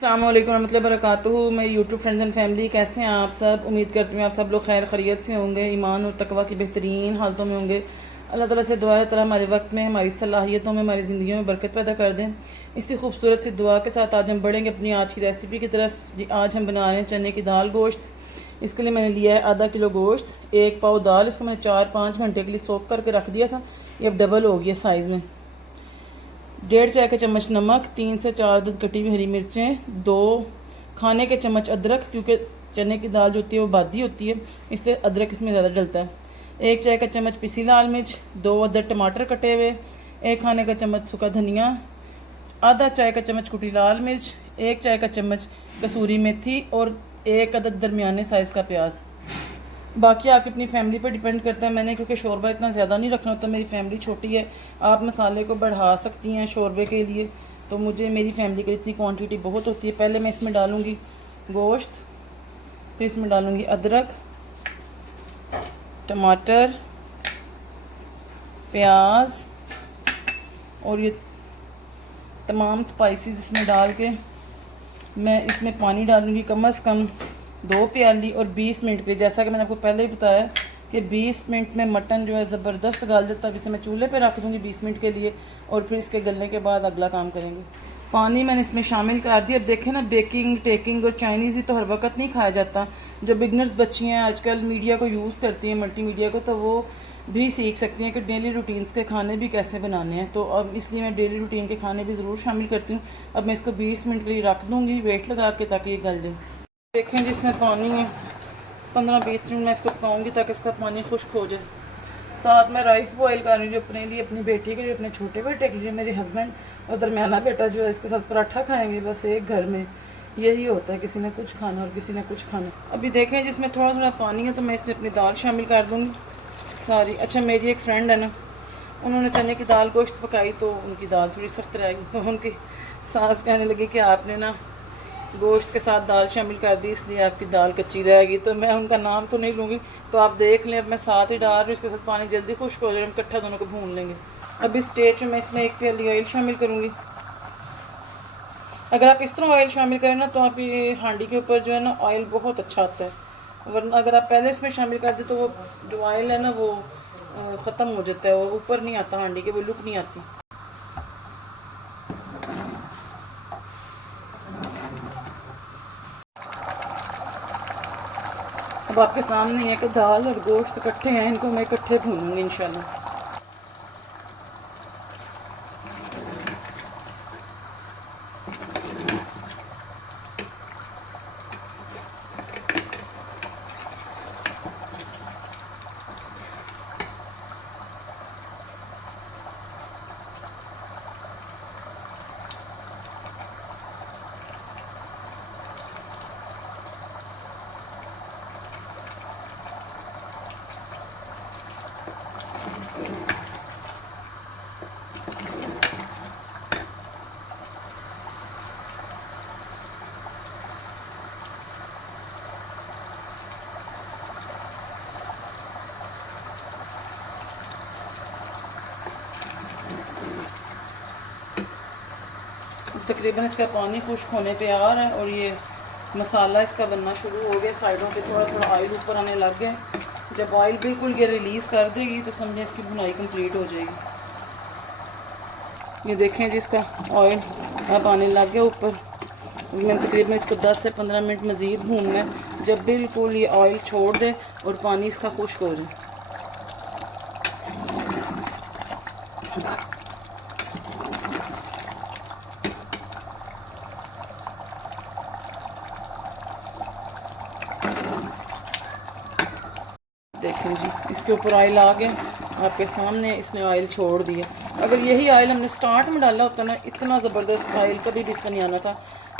अस्सलाम वालेकुम रहमतुल्लाहि व बरकातुहू। मेरी यूट्यूब फ्रेंड्स एंड फैमिली, कैसे हैं आप सब। उम्मीद करती हूँ आप सब लोग खैर खैरियत से होंगे, ईमान और तकवा की बेहतरीन हालतों में होंगे। अल्लाह ताला से दुआ है ताला हमारे वक्त में, हमारी सलाहियतों में, हमारी ज़िंदगी में बरकत पैदा कर दें। इसी खूबसूरत सी दुआ के साथ आज हम बढ़ेंगे अपनी आज की रेसिपी की तरफ। जी, आज हम बना रहे हैं चने की दाल गोश्त। इसके लिए मैंने लिया है आधा किलो गोश्त, 1 पाव दाल। इसको मैंने 4-5 घंटे के लिए सोख करके रख दिया था। ये अब डबल हो गया साइज़ में। 1.5 चाय का चम्मच नमक, 3 से 4 अदद कटी हुई हरी मिर्चें, 2 खाने के चम्मच अदरक, क्योंकि चने की दाल जो होती है वो बादी होती है, इसलिए अदरक इसमें ज़्यादा डलता है। 1 चाय का चम्मच पिसी लाल मिर्च, 2 अदद टमाटर कटे हुए, 1 खाने का चम्मच सूखा धनिया, आधा चाय का चम्मच कुटी लाल मिर्च, 1 चाय का चम्मच कसूरी मेथी और 1 अदद दरमियाने साइज़ का प्याज। बाकी आपकी अपनी फैमिली पर डिपेंड करता है। मैंने क्योंकि शोरबा इतना ज़्यादा नहीं रखना होता, मेरी फैमिली छोटी है, आप मसाले को बढ़ा सकती हैं शोरबे के लिए, तो मुझे मेरी फैमिली के लिए इतनी क्वांटिटी बहुत होती है। पहले मैं इसमें डालूँगी गोश्त, फिर इसमें डालूँगी अदरक, टमाटर, प्याज और ये तमाम स्पाइसेस इसमें डाल के मैं इसमें पानी डालूँगी कम से कम 2 प्याली और 20 मिनट के लिए। जैसा कि मैंने आपको पहले ही बताया कि 20 मिनट में मटन जो है ज़बरदस्त गल जाता है। अब इसे मैं चूल्हे पे रख दूँगी 20 मिनट के लिए और फिर इसके गलने के बाद अगला काम करेंगे। पानी मैंने इसमें शामिल कर दिया। अब देखें ना, बेकिंग टेकिंग और चाइनीज़ ही तो हर वक्त नहीं खाया जाता। जो बिगनर्स बच्ची हैं आजकल मीडिया को यूज़ करती हैं, मल्टीमीडिया को, तो वो भी सीख सकती हैं कि डेली रूटीन्स के खाने भी कैसे बनाने हैं। तो अब इसलिए मैं डेली रूटीन के खाने भी ज़रूर शामिल करती हूँ। अब मैं इसको 20 मिनट के लिए रख दूँगी वेट लगा के, ताकि ये गल जाए। देखें जिसमें पानी है, 15-20 मिनट मैं इसको पकाऊंगी ताकि इसका पानी खुश्क हो जाए। साथ में राइस बॉईल कर रही हूँ अपने लिए, अपनी बेटी के लिए, अपने छोटे बेटे के लिए। मेरे हस्बैंड और दरमियाना बेटा जो है इसके साथ पराठा खाएंगे। बस एक घर में यही होता है, किसी ने कुछ खाना और किसी ने कुछ खाना। अभी देखें जिसमें थोड़ा थोड़ा पानी है, तो मैं इसमें अपनी दाल शामिल कर दूँगी सारी। अच्छा, मेरी एक फ्रेंड है ना, उन्होंने चने की दाल गोश्त पकाई तो उनकी दाल थोड़ी सख्त रहेगी, तो उनकी सास कहने लगी कि आपने ना गोश्त के साथ दाल शामिल कर दी, इसलिए आपकी दाल कच्ची रहेगी। तो मैं उनका नाम तो नहीं लूँगी, तो आप देख लें। अब मैं साथ ही डाल रही हूँ, इसके साथ पानी जल्दी खुश्क हो जाए, हम इकट्ठा दोनों को भून लेंगे। अब इस स्टेज में मैं इसमें 1 प्याली ऑयल शामिल करूँगी। अगर आप इस तरह ऑयल शामिल करें ना, तो आप ये हांडी के ऊपर जो है ना ऑयल बहुत अच्छा आता है, वरना अगर आप पहले इसमें शामिल कर दें तो वो जो ऑयल है ना वो ख़त्म हो जाता है, वो ऊपर नहीं आता हांडी के, वो लुक नहीं आती। अब आपके सामने है कि दाल और गोश्त इकट्ठे हैं, इनको मैं इकट्ठे भूनूंगी इंशाल्लाह। तकरीबन इसका पानी खुश्क होने पे आ रहा है और ये मसाला इसका बनना शुरू हो गया। साइडों पे थोड़ा थोड़ा ऑयल ऊपर आने लग गया। जब ऑयल बिल्कुल ये रिलीज़ कर देगी तो समझें इसकी भुनाई कंप्लीट हो जाएगी। ये देखें जिसका ऑयल अब आने लग गया ऊपर। मैं तकरीबन इसको 10 से 15 मिनट मज़ीद भूनना है, जब बिल्कुल ये ऑयल छोड़ दे और पानी इसका खुश्क हो जाए। देखें जी, इसके ऊपर ऑयल आ गया आपके सामने, इसने ऑयल छोड़ दिया। अगर यही ऑयल हमने स्टार्ट में डाला होता ना, इतना ज़बरदस्त ऑयल कभी भी इसका नहीं आना था।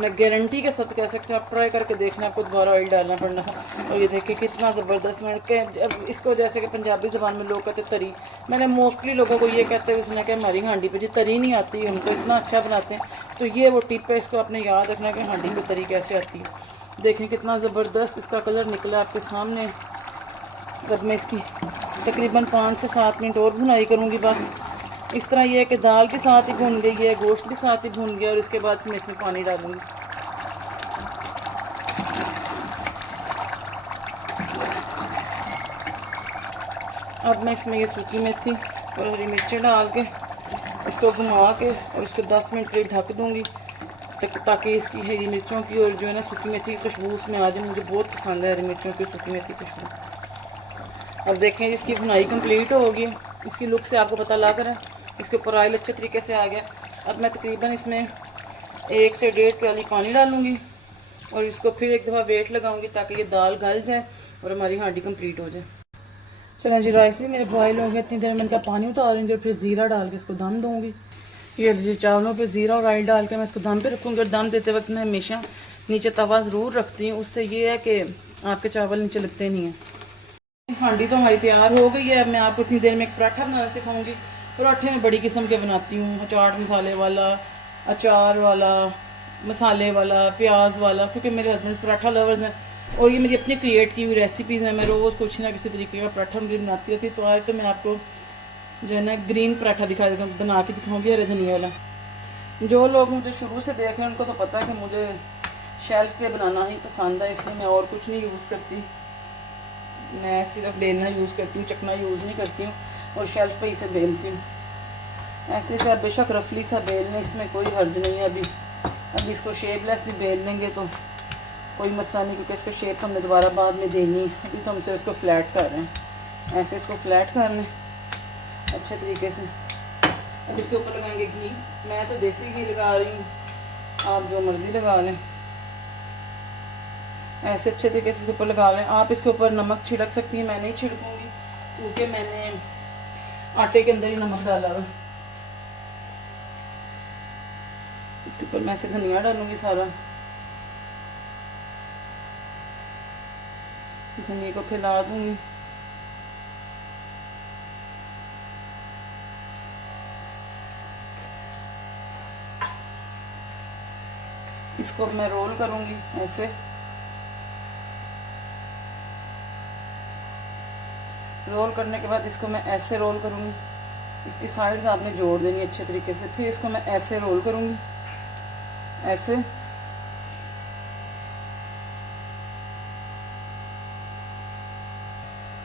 मैं गारंटी के साथ कह सकती हूँ, आप ट्राई करके देखना, आपको दोबारा ऑयल डालना पड़ना था। और ये देखिए कितना ज़बरदस्त। अब इसको जैसे कि पंजाबी ज़बान में लोग कहते तरी, मैंने मोस्टली लोगों को ये कहते हैं उसने कि हमारी हांडी पे जी तरी नहीं आती, हमको इतना अच्छा बनाते हैं। तो ये वो टिप है, इसको आपने याद रखना कि हांडी पे तरी कैसे आती है। देखें कितना ज़बरदस्त इसका कलर निकला आपके सामने। अब मैं इसकी तकरीबन 5 से 7 मिनट और भुनाई करूँगी बस। इस तरह ये है कि दाल के साथ ही भून गई है, गोश्त भी साथ ही भून गया, और इसके बाद मैं इसमें पानी डालूँगी। अब मैं इसमें ये सूखी मेथी और हरी मिर्चें डाल के इसको घुमा के और इसको 10 मिनट के लिए ढक दूँगी ताकि इसकी हरी मिर्चों की और जो है ना सूखी मेथी की खुशबू उसमें आ जाए। मुझे बहुत पसंद है हरी मिर्चों की सूखी मेथी की खुशबू। अब देखें इसकी भुनाई कंप्लीट हो गई। इसकी लुक से आपको पता लग रहा है इसके ऊपर ऑयल अच्छे तरीके से आ गया। अब मैं तकरीबन इसमें 1 से 1.5 प्याली पानी डालूँगी और इसको फिर एक दफ़ा वेट लगाऊंगी ताकि ये दाल गल जाए और हमारी हांडी कंप्लीट हो जाए। चलो जी, राइस भी मेरे बॉयल हो गए। इतनी देर में इनका पानी उतारूँगी और फिर ज़ीरा डाल के इसको दम दूँगी। ये चावलों पे ज़ीरा और ऑयल डाल के मैं इसको दम पे रखूँगी। और दम देते वक्त मैं हमेशा नीचे तवा ज़रूर रखती हूँ, उससे ये है कि आपके चावल नीचे लगते नहीं हैं। हांडी तो हमारी तैयार हो गई है। अब मैं आपको इतनी देर में एक पराठा बनाना सिखाऊँगी। पराठे में बड़ी किस्म के बनाती हूँ, चाट मसाले वाला, अचार वाला, मसाले वाला, प्याज वाला, क्योंकि मेरे हस्बैंड पराठा लवर्स हैं और ये मेरी अपनी क्रिएट की हुई रेसिपीज़ हैं। मैं रोज़ कुछ ना किसी तरीके का पराठा मुझे बनाती रहती। तो आज तो मैं आपको जो है ना ग्रीन पराठा बना के दिखाऊंगी, हरे धनिया वाला। जो लोग मुझे शुरू से देख रहे हैं उनको तो पता है कि मुझे शेल्फ पे बनाना ही पसंद है, इसलिए मैं और कुछ नहीं यूज़ करती। मैं सिर्फ बेलना यूज़ करती हूँ, चकना यूज़ नहीं करती हूँ और शेल्फ पे इसे बेलती हूँ। ऐसे से आप बेशक रफली सा बेल लें, इसमें कोई हर्ज नहीं है। अभी इसको शेपलेस भी बेल लेंगे तो कोई मसला नहीं, क्योंकि इसको शेप हमने दोबारा बाद में देनी है। अभी तो हम सिर्फ इसको फ्लैट कर रहे हैं। ऐसे इसको फ्लैट कर लें अच्छे तरीके से। अब इसके ऊपर लगाएंगे घी। मैं तो देसी घी लगा रही हूँ, आप जो मर्ज़ी लगा लें। ऐसे अच्छे तरीके से इसके ऊपर लगा लें। आप इसके ऊपर नमक छिड़क सकती हैं, मैं नहीं छिड़कूँगी क्योंकि मैंने आटे के अंदर ही नमक डाला हुआ। इसके ऊपर मैं ऐसे धनिया डालूँगी, सारा धनिया को फैला दूँगी। इसको मैं रोल करूँगी ऐसे। रोल करने के बाद इसको मैं ऐसे रोल करूँगी। इसकी साइड्स आपने जोड़ देनी अच्छे तरीके से। फिर इसको मैं ऐसे रोल करूँगी, ऐसे।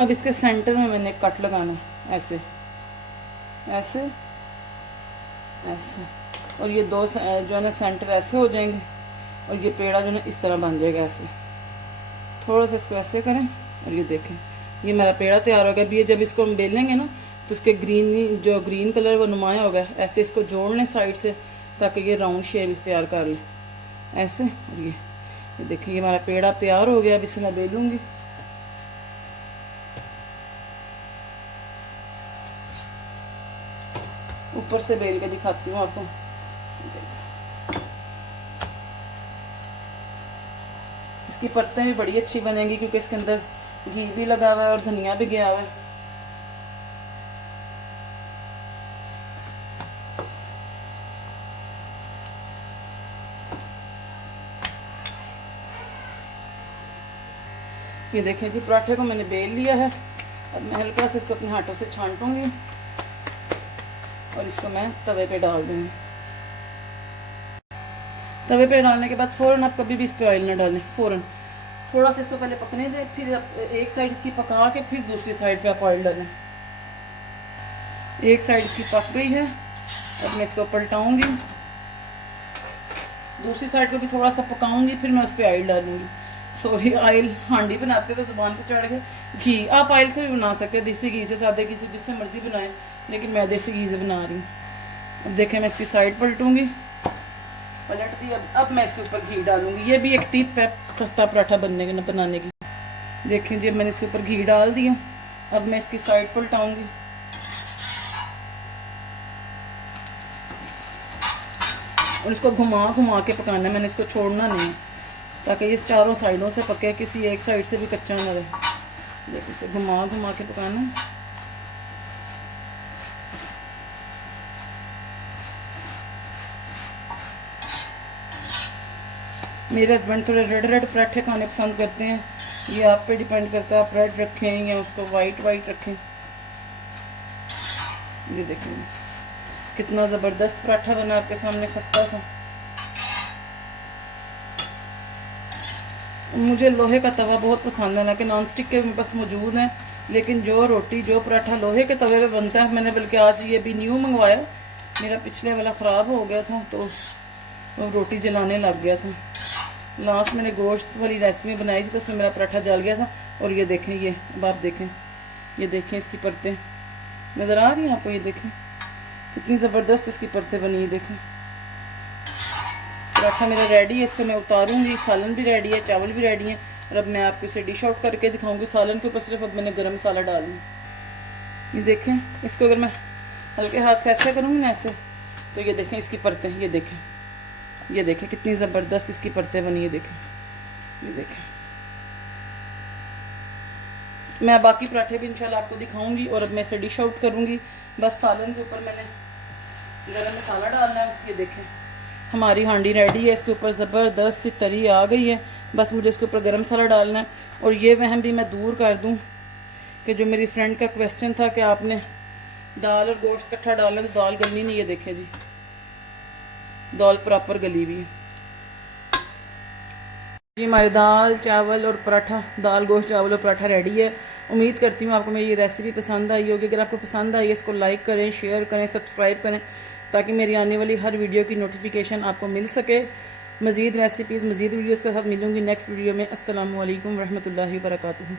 अब इसके सेंटर में मैंने कट लगाना, ऐसे ऐसे ऐसे। और ये दो जो है ना सेंटर ऐसे हो जाएंगे और ये पेड़ा जो है ना इस तरह बन जाएगा ऐसे। थोड़ा सा इसको ऐसे करें और ये देखें ये मेरा पेड़ा तैयार हो गया। अभी ये जब इसको हम बेलेंगे ना तो इसके ग्रीन कलर वो नुमाया होगा। ऐसे इसको जोड़ लें साइड से ताकि ये राउंड शेप तैयार कर लें ऐसे। और ये देखिए ये हमारा पेड़ा तैयार हो गया। अब इसे मैं बेलूँगी। ऊपर से बेल के दिखाती हूँ आपको। इसकी परतें भी बड़ी अच्छी बनेंगी क्योंकि इसके अंदर घी भी लगा हुआ है और धनिया भी गया हुआ है। ये देखें जी, पराठे को मैंने बेल लिया है। अब मैं हल्का से इसको अपने हाथों से छांटूंगी और इसको मैं तवे पे डाल दूंगी। तवे पे डालने के बाद फ़ौरन आप कभी भी इस पर ऑयल ना डालें। फ़ौरन थोड़ा सा इसको पहले पकने दें, फिर आप एक साइड इसकी पका के फिर दूसरी साइड पे आप ऑयल डालें। एक साइड इसकी पक गई है, अब मैं इसको पलटाऊंगी। दूसरी साइड को भी थोड़ा सा पकाऊंगी, फिर मैं उस पर ऑयल डालूंगी। सॉरी, ऑयल हांडी बनाते तो ज़ुबान पे चढ़ गए। घी आप ऑयल से भी बना सकते हैं, देसी घी से, सादे घी से, जिससे मर्जी बनाएं, लेकिन मैं देसी घी से बना रही हूँ। अब देखें मैं इसकी साइड पलटूंगी, पलट दी। अब मैं इसके ऊपर घी डालूंगी। ये भी एक टिप है खस्ता पराठा बनाने की। देखें जी, मैंने इसके ऊपर घी डाल दिया। अब मैं इसकी साइड पलटाऊंगी। और इसको घुमा घुमा के पकाना है, मैंने इसको छोड़ना नहीं है ताकि ये चारों साइडों से पके, किसी एक साइड से भी कच्चा ना रहे। देखिए इसे घुमा घुमा के पकाना है। मेरे हस्बैंड थोड़े रेड रेड पराठे खाने पसंद करते हैं। ये आप पे डिपेंड करता है, आप रेड रखें या उसको वाइट रखें। ये देखिए कितना ज़बरदस्त पराठा बना आपके सामने, खस्ता सा। मुझे लोहे का तवा बहुत पसंद है, लेकिन नॉन स्टिक के मेरे पास मौजूद है लेकिन जो रोटी जो पराठा लोहे के तवे पे बनता है, मैंने बल्कि आज ये भी न्यू मंगवाया, मेरा पिछले वाला ख़राब हो गया था तो रोटी जलाने लग गया था। लास्ट मैंने गोश्त वाली रेसिपी बनाई थी तो उसमें मेरा पराठा जल गया था। और ये देखें, ये अब आप देखें, ये देखें इसकी परतें नज़र आ रही हैं आपको, ये देखें कितनी ज़बरदस्त इसकी परतें बनी है। देखें पराठा मेरा रेडी है, इसको मैं उतारूंगी। सालन भी रेडी है, चावल भी रेडी है। और अब मैं आपको इसे डिश आउट करके दिखाऊंगी। सालन के ऊपर सिर्फ अब मैंने गरम मसाला डालूँ। ये देखें, इसको अगर मैं हल्के हाथ से ऐसे करूँगी ना, ऐसे, तो ये देखें इसकी परतें, ये देखें, ये देखें कितनी ज़बरदस्त इसकी परतें बनी है। देखें, ये देखें। मैं बाकी पराठे भी इंशाल्लाह आपको दिखाऊंगी। और अब मैं इसे डिश आउट करूँगी। बस सालन के ऊपर मैंने गरम मसाला डालना है। ये देखें हमारी हांडी रेडी है, इसके ऊपर ज़बरदस्त सी तरी आ गई है। बस मुझे इसके ऊपर गरम मसाला डालना है। और ये वहम भी मैं दूर कर दूं कि जो मेरी फ्रेंड का क्वेश्चन था कि आपने दाल और गोश्त इकट्ठा डालना है तो दाल गलनी नहीं है। देखें जी, दाल प्रॉपर गली हुई है जी। हमारे दाल चावल और पराठा, दाल गोश्त चावल और पराठा रेडी है। उम्मीद करती हूँ आपको मेरी ये रेसिपी पसंद आई होगी। अगर आपको पसंद आई है इसको लाइक करें, शेयर करें, सब्सक्राइब करें, ताकि मेरी आने वाली हर वीडियो की नोटिफिकेशन आपको मिल सके। मज़ीद रेसिपीज़, मज़ीद वीडियोज़ के साथ मिलूँगी नेक्स्ट वीडियो में। अस्सलामु अलैकुम रहमतुल्लाहि व बरकातुहू।